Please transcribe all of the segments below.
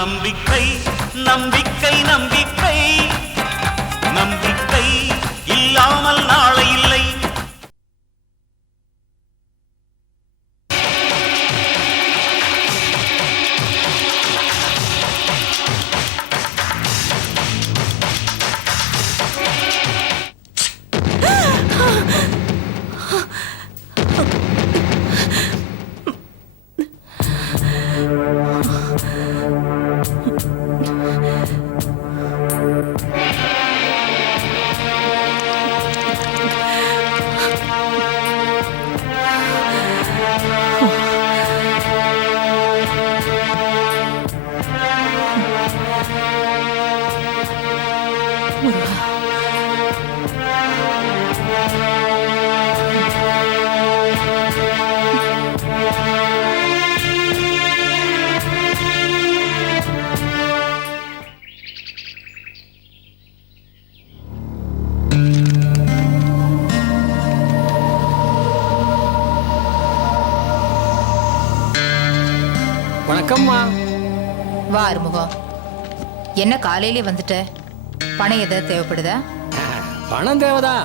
நம்பிக்கை நம்பிக்கை நம்பிக்கை நம்பிக்கை இல்லாமல் நாளை இல்லை. வணக்கம்மா. வா அருமுகம், என்ன காலையிலே வந்துட்ட? பணம் எதாவது தேவைப்படுதா? பணம் தேவைதான்.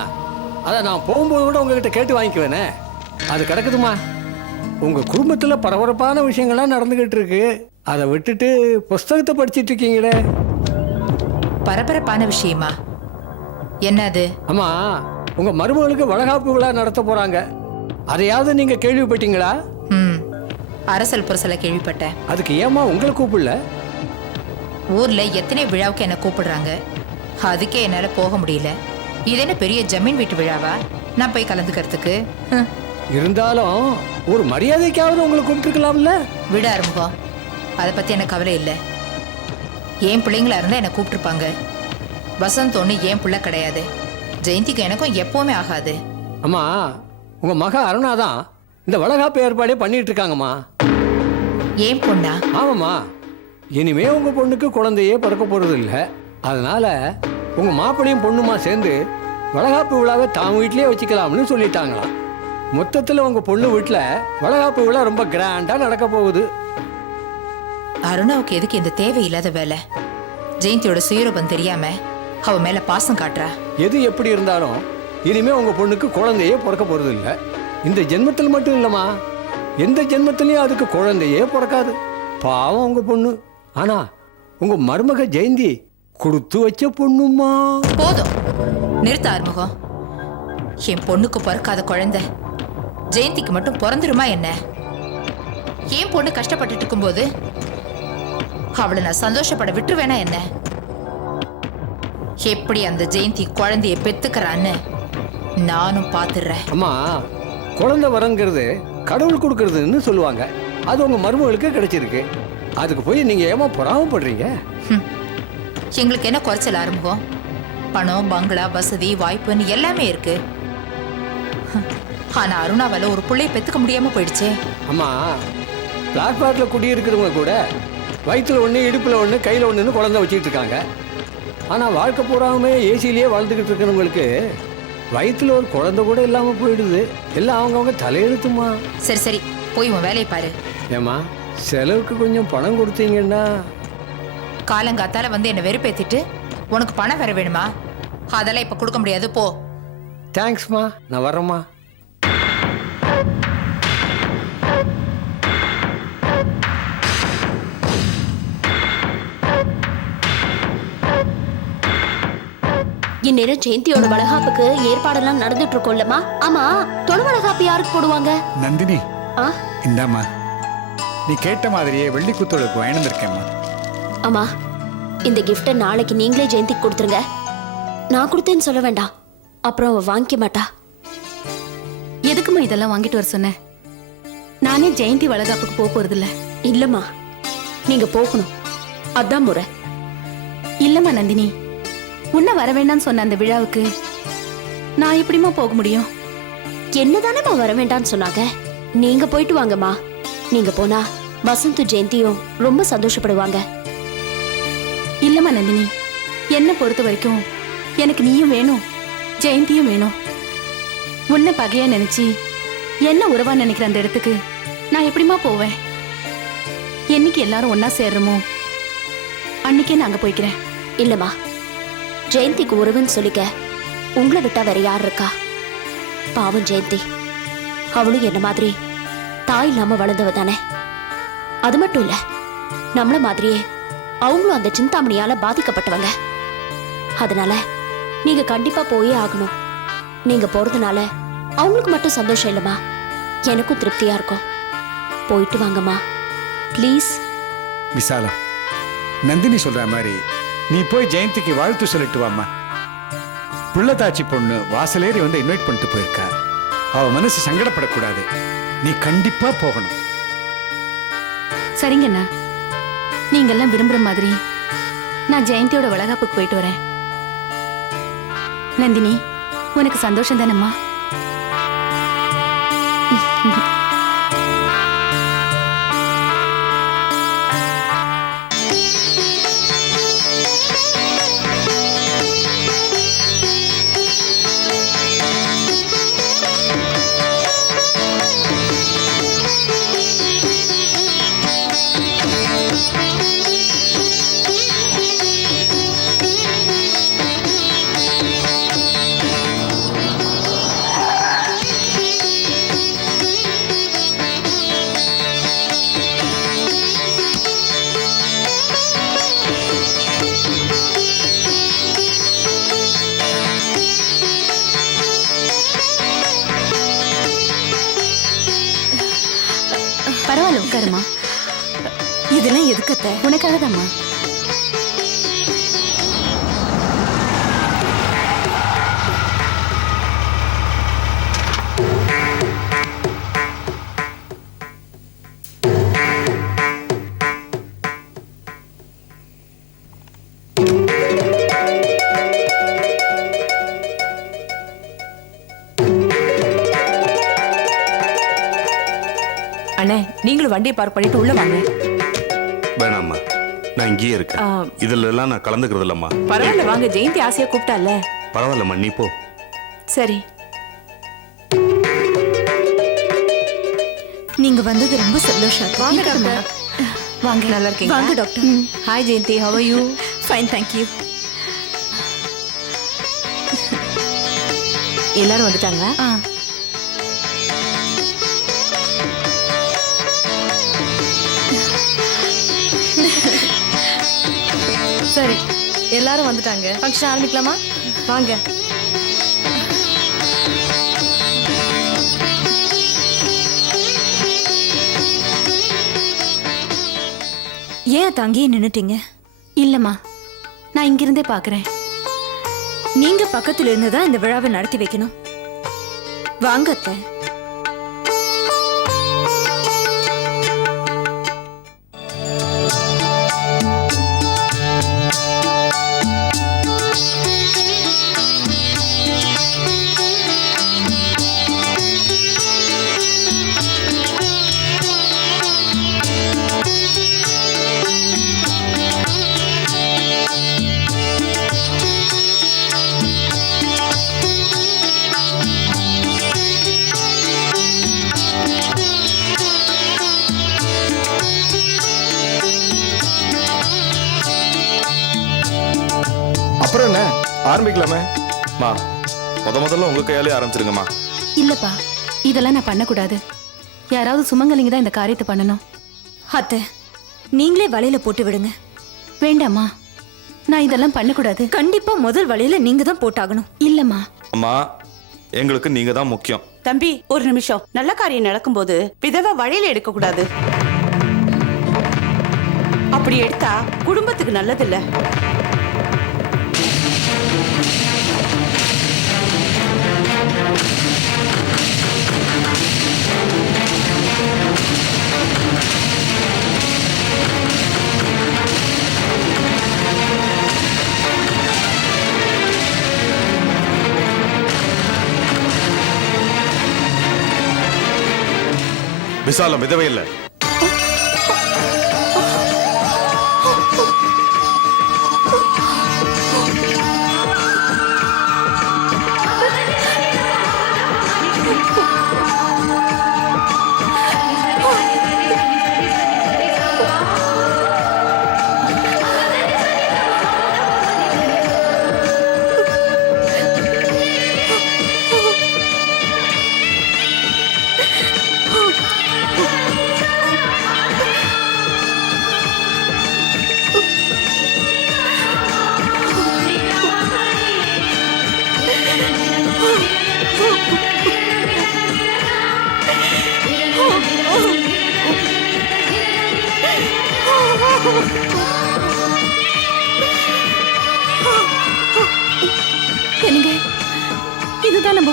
அதை நான் போகும்போது கூட உங்ககிட்ட கேட்டு வாங்கிக்குவேனே. அது கிடக்குதுமா. உங்க குடும்பத்துல பரபரப்பான விஷயங்கள்லாம் நடந்துகிட்டு இருக்கு. அதை விட்டுட்டு புஸ்தகத்தை படிச்சிட்டு இருக்கீங்களே. பரபரப்பான விஷயமா? என்ன அது? அம்மா, உங்க மருமகளுக்கு வளகாப்பு விழா நடத்த போறாங்க. அதையாவது நீங்க கேள்விப்பட்டீங்களா? அரசல் புரசல கேள்விப்பட்டேன். அதுக்கு ஏமா உங்களை கூப்பிடல? ஊர்ல எத்தனை விழாவுக்கு என்ன கூப்பிடுறாங்க, அதுக்கே என்னால போக முடியல. இது என்ன பெரிய ஜமீன் வீட்டு விழாவா நான் போய் கலந்துக்கிறதுக்கு? இருந்தாலும் ஒரு மரியாதைக்காவது உங்களை கூப்பிட்டுருக்கலாம்ல. விட ஆரம்பம், அதை பத்தி எனக்கு கவலை இல்லை. என் பிள்ளைங்களா இருந்தா என்ன கூப்பிட்டுருப்பாங்க. வசந்த் ஒண்ணு என் பிள்ளை கிடையாது. ஜெயந்திக்கு எனக்கும் எப்பவுமே ஆகாது. அம்மா, உங்க மக அருணாதான் இந்த வளகாப்பு ஏற்பாடே பண்ணிட்டு இருக்காங்கம்மா. ஏன் பொண்ணா? ஆமாம்மா. இனிமே உங்க பொண்ணுக்கு குழந்தையே பிறக்க போறது இல்லை. அதனால உங்க மாப்பிளையும் பொண்ணுமா சேர்ந்து வளகாப்பு விழாவை தான் வீட்லயே வச்சுக்கலாம்னு சொல்லிட்டாங்களாம். மொத்தத்தில் உங்க பொண்ணு வீட்டில் வளகாப்பு விழா ரொம்ப கிராண்டா நடக்க போகுது. அருணாவுக்கு எதுக்கு இந்த தேவையில்லாத வேலை? ஜெயந்தியோட சுயரூபம் தெரியாம அவ மேல பாசம் காட்டுறா. எது எப்படி இருந்தாலும் இனிமே உங்க பொண்ணுக்கு குழந்தையே பிறக்க போறது இல்லை. இந்த ஜென்மத்தில் மட்டும் இல்லம்மா, எந்த ஜென்மத்திலையும் அதுக்கு குழந்தையே பிறக்காது. பாவம் உங்க பொண்ணு. ஆனா உங்க மருமக ஜெயந்தி கொடுத்து வச்ச பொண்ணுமா. போதும், நிறுத்த ஆறுமுகம். என் பொண்ணுக்கு பிறக்காத குழந்தை ஜெயந்திக்கு மட்டும் பிறந்துருமா என்ன? என் பொண்ணு கஷ்டப்பட்டு இருக்கும்போது அவளை நான் சந்தோஷப்பட விட்டுருவேனா என்ன? எப்படி அந்த ஜெயந்தி குழந்தைய பெத்துக்கிறான்னு நானும் பாத்துறேன். அம்மா, குழந்தை வரங்கிறது கடவுள் கொடுக்கறதுன்னு சொல்லுவாங்க. அது உங்க மருமகளுக்கு கிடைச்சிருக்கு. அதுக்கு போய் நீங்க ஏமா பொறாமப்படுறீங்க? எங்களுக்கு என்ன குறைச்சல் ஆரம்பம்? பணம், பங்களா, வசதி, வாய்ப்புன்னு எல்லாமே இருக்கு. ஆனா அருணாவால ஒரு பிள்ளைய பெத்துக்க முடியாம போயிடுச்சே. அம்மா, பிளாட்பார்க்ல குடியிருக்கிறவங்க கூட வயிற்றுல ஒண்ணு, இடுப்புல ஒண்ணு, கையில ஒண்ணுன்னு குழந்தை வச்சுக்கிட்டு இருக்காங்க. ஆனா வாழ்க்கை பூராமே ஏசிலேயே வாழ்ந்துகிட்டு இருக்கிறவங்களுக்கு வயிற்றுல ஒரு குழந்தை கூட இல்லாம போயிடுது. எல்லாம் அவங்கவுங்க தலையெழுத்துமா. சரி சரி, போய் உன் வேலையை பாரு. ஏமா, செலவுக்கு கொஞ்சம் பணம் கொடுத்தீங்கன்னா. காலங்காத்தால வந்து என்ன வெறுப்பேத்திட்டு உனக்கு பணம் வேற வேணுமா? அதெல்லாம் இப்ப கொடுக்க முடியாது, போ. தேங்க்ஸ்மா, நான் வரேம்மா. இந்நேரம் ஜெயந்தியோட வளகாப்புக்கு ஏற்பாடெல்லாம் நடந்துட்டு இருக்கோம்லமா. ஆமா, தொட வளகாப்பு யாருக்கு போடுவாங்க? நந்தினி, இந்தாமா, நீ கேட்ட மாதிரியே வெள்ளி குத்தோளுக்கு வாங்கிருக்கேம்மா. ஆமா, இந்த கிஃப்ட நாளைக்கு நீங்களே ஜெயந்திக்கு கொடுத்துருங்க. நான் கொடுத்தேன்னு சொல்ல வேண்டாம், அப்புறம் அவ வாங்கிக்க மாட்டா. எதுக்குமா இதெல்லாம் வாங்கிட்டு வர சொன்ன? நானே ஜெயந்தி வளகாப்புக்கு போக போறது இல்ல. இல்லம்மா, நீங்க போகணும், அதான் முறை. இல்லம்மா நந்தினி, உன்ன வர வேண்டாம்னு சொன்ன அந்த விழாவுக்கு நான் எப்படிமா போக முடியும்? என்னதானேமா வர வேண்டாம்னு சொன்னாங்க. நீங்க போயிட்டு வாங்கம்மா. நீங்க போனா வசந்த் ஜெயந்தியும் ரொம்ப சந்தோஷப்படுவாங்க. இல்லம்மா நந்தினி, என்ன பொறுத்த வரைக்கும் எனக்கு நீயும் வேணும், ஜெயந்தியும் வேணும். உன்னை பகையா நினைச்சு என்ன உறவா நினைக்கிற அந்த இடத்துக்கு நான் எப்படிமா போவேன்? என்னைக்கு எல்லாரும் ஒன்னா சேர்றோமோ அன்னைக்கே நான் அங்க போய்க்கிறேன். இல்லம்மா, ஜெயந்திக்கு உறவுன்னு சொல்லிக்க உங்களை விட்டா வேற யார் இருக்கா? பாவம் ஜெயந்தி, அவளும் என்ன மாதிரி தாய் இல்லாம வளர்ந்தவ தானே. அது மட்டும் இல்ல, நம்மள மாதிரியே அவங்களும் அந்த சிந்தாமணியால பாதிக்கப்பட்டவங்க. அதனால நீங்க கண்டிப்பா போயே ஆகணும். நீங்க போறதுனால அவங்களுக்கு மட்டும் சந்தோஷம் இல்லம்மா, எனக்கும் திருப்தியா இருக்கும். போயிட்டு வாங்கம்மா ப்ளீஸ். விசாலம், நந்தினி சொல்ற மாதிரி நீ போய் ஜெயந்திக்கு வாழ்த்து சொல்லிட்டு வாம்மா. புள்ளதாச்சி பொண்ணு வாசலேறி வந்து இன்வைட் பண்ணிட்டு போயிருக்கா. அவ மனசு சங்கடப்படக்கூடாது. நீ கண்டிப்பா போகணும். சரிங்கண்ணா, நீங்க எல்லாம் விரும்புற மாதிரி நான் ஜெயந்தியோட வளகாப்புக்கு போயிட்டு வரேன். நந்தினி, உனக்கு சந்தோஷம் தானம்மா? பரவாயில்ல, உட்காருமா. இதெல்லாம் எதுக்கத்த? உனக்காக தாம்மா. அண்ணே, நீங்களும் வண்டியை பார்க் பண்ணிட்டு உள்ள வாங்க. வேணாம்மா, நான் இங்கேயே இருக்கேன். இதுல எல்லாம் நான் கலந்துக்கிறது இல்லம்மா. பரவாயில்ல, வாங்க. ஜெயந்தி ஆசையா கூப்பிட்டால. பரவாயில்லம்மா, நீ போ. சரி. நீங்க வந்தது ரொம்ப சந்தோஷம். வாங்க டாக்டர். வாங்க. நல்லா இருக்கீங்க? வாங்க doctor. Hi Jayanthi, how are you? Fine, thank you. எல்லாரும் வந்துட்டாங்களா? சரி, எல்லாரும் வந்துட்டாங்க. ஃபங்க்ஷன் ஆரம்பிக்கலாமா? வாங்க. ஏன் தங்கியே நின்னுட்டீங்க? இல்லம்மா, நான் இங்கிருந்தே பாக்குறேன். நீங்க பக்கத்துல இருந்துதான் இந்த விழாவை நடத்தி வைக்கணும். வாங்க அத்தை. அப்புறம் என்ன, ஆரம்பிக்கலாமே? மா, முதல்ல உங்க கையாலே ஆரம்பிச்சிருங்கம்மா. இல்லப்பா, இதெல்லாம் நான் பண்ணக்கூடாது. யாராவது சுமங்கலிங்க தான் இந்த காரியத்தை பண்ணணும். அத்தை, நீங்களே வலையில போட்டு விடுங்க. வேண்டாமா, நான் இதெல்லாம் பண்ணக்கூடாது. கண்டிப்பா முதல் வலையில நீங்க தான் போட்டாகணும். இல்லம்மா. அம்மா, எங்களுக்கு நீங்க தான் முக்கியம். தம்பி, ஒரு நிமிஷம். நல்ல காரியம் நடக்கும்போது விதவை வழியில எடுக்க கூடாது. அப்படி எடுத்தா குடும்பத்துக்கு நல்லதில்ல. விசாலம் விதவை இல்ல.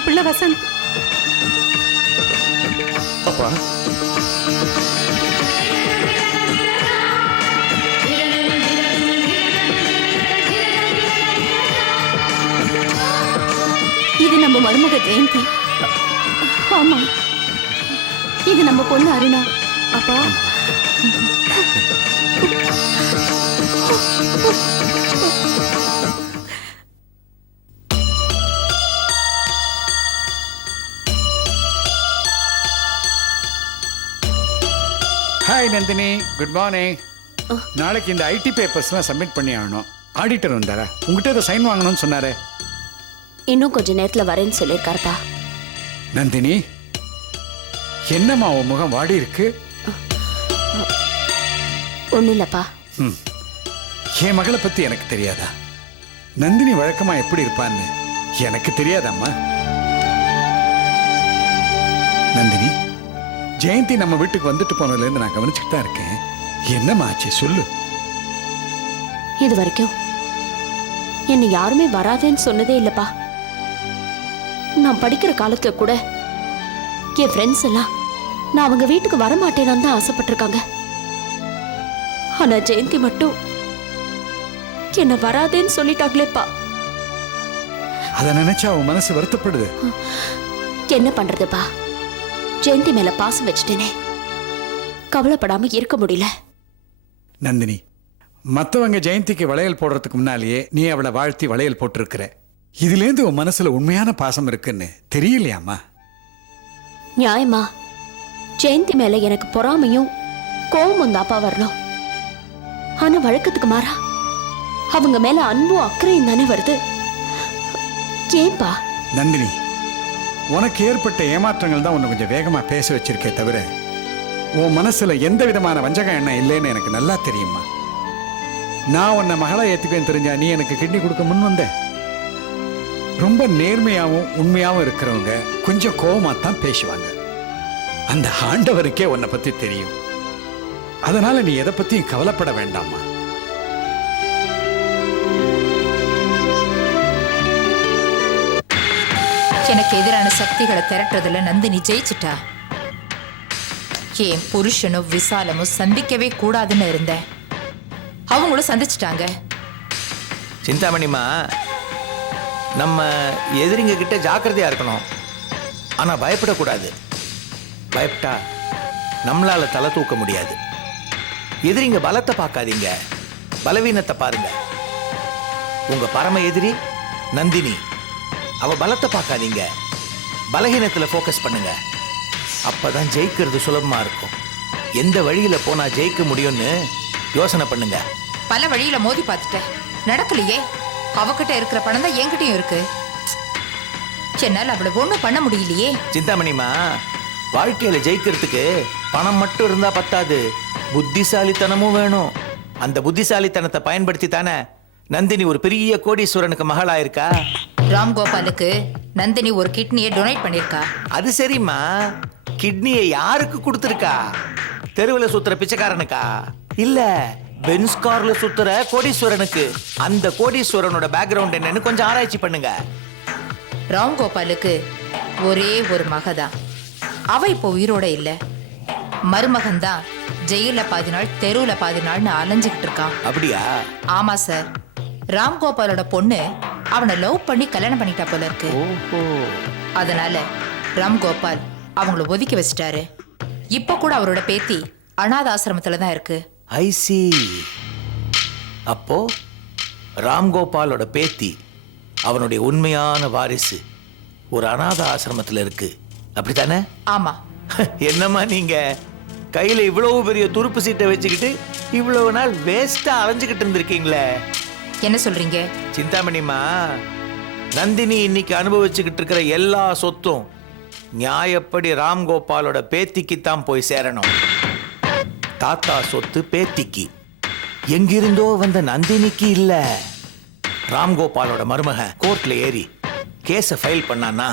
பிள்ளை வசந்த். அப்பா இது நம்ம மருமக ஜெயந்தி. ஆமா, இது நம்ம பொண்ணு அருணா. அப்பா, ஹாய் நந்தினி, குட் மார்னிங். நாளைக்கு இந்த ஐடி பேப்பர்ஸ்லாம் சப்மிட் பண்ணி ஆகணும். ஆடிட்டர் வந்தாரா? உங்ககிட்ட இதை சைன் வாங்கணும்னு சொன்னாரே. இன்னும் கொஞ்ச நேரத்துல வரேன்னு சொல்லியிருக்காருப்பா. நந்தினி, என்னம்மா உன் முகம் வாடி இருக்கு? ஒண்ணும் இல்லப்பா. என் மகளை பத்தி எனக்கு தெரியாதா? நந்தினி வழக்கமா எப்படி இருப்பான்னு எனக்கு தெரியாதாம்மா? நந்தினி, ஜெயந்தி நம்ம வீட்டுக்கு வந்துட்டு போனதுலேருந்து நான் கவனிச்சுட்டு தான் இருக்கேன். என்னம்மா ஆச்சு சொல்லு. இது வரைக்கும் என்னை யாருமே வராதுன்னு சொன்னதே இல்லப்பா. நான் படிக்கிற காலத்துல கூட என் ஃப்ரெண்ட்ஸ் எல்லாம் நான் அவங்க வீட்டுக்கு வரமாட்டேன்னு தான் ஆசைப்பட்டிருக்காங்க. ஆனா ஜெயந்தி மட்டும் என்ன வராதேன்னு சொல்லிட்டாங்களேப்பா. அதை நினைச்சா அவன் மனசு வருத்தப்படுது. என்ன பண்றதுப்பா? ஜெயந்தி மேல பாசம் வச்சுட்டேனே, கவலைப்படாம இருக்க முடியல. நந்தினி, மற்றவங்க ஜெயந்திக்கு வளையல் போடுறதுக்கு முன்னாலேயே நீ அவளை வாழ்த்தி வளையல் போட்டிருக்கிற. இதுலேருந்து உன் மனசுல உண்மையான பாசம் இருக்குன்னு தெரியலையாமா? நியாயமா ஜெயந்தி மேல எனக்கு பொறாமையும் கோபமும் தாப்பா வரணும். ஆனா வழக்கத்துக்கு மாறா அவங்க மேல அன்பும் அக்கறையும் தானே வருது. ஏன்பா? நந்தினி, உனக்கு ஏற்பட்ட ஏமாற்றங்கள் தான் உன்னை கொஞ்சம் வேகமா பேச வச்சிருக்கே தவிர உன் மனசுல எந்த விதமான வஞ்சகம் எண்ணம் இல்லைன்னு எனக்கு நல்லா தெரியுமா. நான் உன்னை மகளா ஏத்துக்கன்னு தெரிஞ்சா நீ எனக்கு கிட்னி கொடுக்க முன் வந்த. ரொம்ப நேர்மையாவும் உண்மையாவும் இருக்கிறவங்க கொஞ்சம் கோவமா தான் பேசுவாங்க. அந்த ஆண்டவருக்கே உன்னை பத்தி தெரியும். அதனால நீ எதை பத்தியும் கவலைப்பட வேண்டாமா. எனக்கு எதிரான சக்திகளை திரட்டுறதுல நந்தினி ஜெயிச்சிட்டா. என் புருஷனும் விசாலமும் சந்திக்கவே கூடாதுன்னு இருந்தேன். அவங்களும் சந்திச்சிட்டாங்க. சிந்தாமணிமா, நம்ம எதிரிங்க கிட்ட ஜாக்கிரதையா இருக்கணும். ஆனா பயப்படக்கூடாது. பயப்பட்டா நம்மளால தலை தூக்க முடியாது. எதிரிங்க பலத்தை பார்க்காதீங்க, பலவீனத்தை பாருங்க. உங்க பரம எதிரி நந்தினி, அவ பலத்தை பார்க்காதீங்க, பலகீனத்துல ஃபோக்கஸ் பண்ணுங்க. அப்பதான் ஜெயிக்கிறது சுலபமா இருக்கும். எந்த வழியில போனா ஜெயிக்க முடியும்னு யோசனை பண்ணுங்க. பல வழியில மோதி பார்த்துட்டேன், நடக்கலையே. அவகிட்ட இருக்கிற பணம் தான் என்கிட்டயும் இருக்கு. என்னால அவளை ஒண்ணும் பண்ண முடியலையே. சிந்தாமணிமா, வாழ்க்கையில ஜெயிக்கிறதுக்கு பணம் மட்டும் இருந்தா பத்தாது, புத்திசாலித்தனமும் வேணும். அந்த புத்திசாலித்தனத்தை பயன்படுத்தி தானே நந்தினி ஒரு பெரிய கோடீஸ்வரனுக்கு மகளா இருக்கா. ராம்கோபாலுக்கு நந்தினி ஒரு கிட்னியை டொனேட் பண்ணிருக்கா. அது சரிம்மா, கிட்னியை யாருக்கு கொடுத்திருக்கா? தெருவில் சுத்துற பிச்சைக்காரனுக்கா? இல்ல, பென்ஸ் கார்ல சுத்துற கோடீஸ்வரனுக்கு. அந்த கோடீஸ்வரனோட பேக்ரவுண்ட் என்னன்னு கொஞ்சம் ஆராய்ச்சி பண்ணுங்க. ராம்கோபாலுக்கு ஒரே ஒரு மகதான். அவ இப்போ உயிரோட இல்ல. மருமகன் தான் ஜெயில பாதி நாள் தெருவுல பாதி நாள்னு அலைஞ்சுக்கிட்டு இருக்கான். அப்படியா? ஆமா சார். ராம்கோபாலோட பொண்ணு அவனை லவ் பண்ணி கல்யாணம் பண்ணிட்டா போல இருக்கு. அதனால ராம்கோபால் அவங்கள ஒதுக்கி வச்சிட்டாரு. இப்ப கூட அவரோட பேத்தி அனாத ஆசிரமத்துல தான் இருக்கு. ஐ சி. அப்போ ராம்கோபாலோட பேத்தி, அவனுடைய உண்மையான வாரிசு, ஒரு அனாத ஆசிரமத்துல இருக்கு. அப்படித்தானே? ஆமா. என்னம்மா நீங்க கையில இவ்வளவு பெரிய துருப்பு சீட்டை வச்சுக்கிட்டு இவ்வளவு நாள் வேஸ்டா அலைஞ்சுக்கிட்டு இருந்திருக்கீங்களே. என்ன சொல்றீங்க? சிந்தாமணிமா, நந்தினி இன்னைக்கு அனுபவிச்சுக்கிட்டு இருக்கிற எல்லா சொத்தும் நியாயப்படி ராம்கோபாலோட பேத்திக்கு தான் போய் சேரணும். தாத்தா சொத்து பேத்திக்கு, எங்கிருந்தோ வந்த நந்தினிக்கு இல்ல. ராம்கோபாலோட மருமக கோர்ட்ல ஏறி கேஸ ஃபைல் பண்ணானா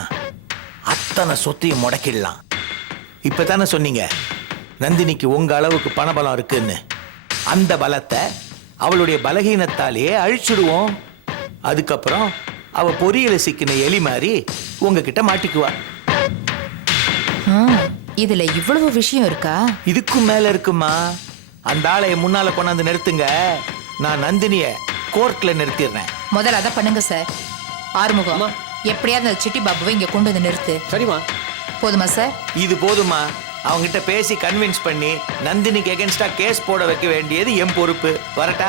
அத்தனை சொத்தையும் முடக்கிடலாம். இப்பதானே சொன்னீங்க நந்தினிக்கு உங்க அளவுக்கு பணபலம் இருக்குன்னு. அந்த பலத்தை அவளுடைய பலகீனத்தாலேயே அழிச்சுடுவோம். அதுக்கப்புறம் அவ பொறியில சிக்கின எலி மாதிரி உங்ககிட்ட மாட்டிக்குவா. இதுல இவ்வளவு விஷயம் இருக்கா? இதுக்கும் மேல இருக்குமா. அந்த ஆளை முன்னால கொண்டாந்து நிறுத்துங்க, நான் நந்தினிய கோர்ட்ல நிறுத்திடுறேன். முதல்ல அதை பண்ணுங்க சார். ஆறுமுகம், எப்படியாவது அந்த சிட்டி பாபுவை இங்க கொண்டு வந்து நிறுத்து. சரிம்மா. போதுமா சார்? இது போதுமா? அவங்கிட்ட பேசி கன்வின்ஸ் பண்ணி நந்தினிக்கு எகென்ஸ்டா கேஸ் போட வைக்க வேண்டியது என் பொறுப்பு. வரட்டா?